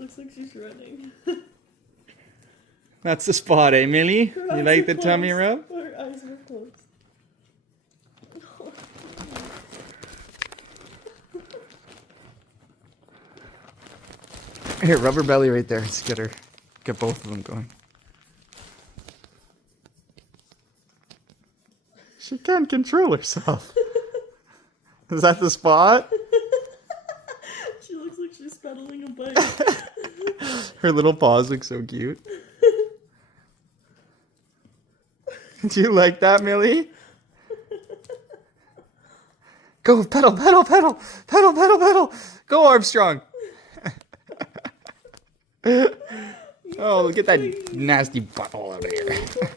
looks like she's running. That's the spot, eh, Millie? Her You eyes like are the tummy closed. rub? Her eyes are closed. Here, rub her belly right there. Let's get both of them going. She can't control herself. Is that the spot? She looks like she's pedaling a bike. Her little paws look so cute. Do you like that, Millie? Go, pedal, pedal, pedal, pedal, pedal, pedal. Go, Armstrong. Oh, look at that nasty butthole out of here.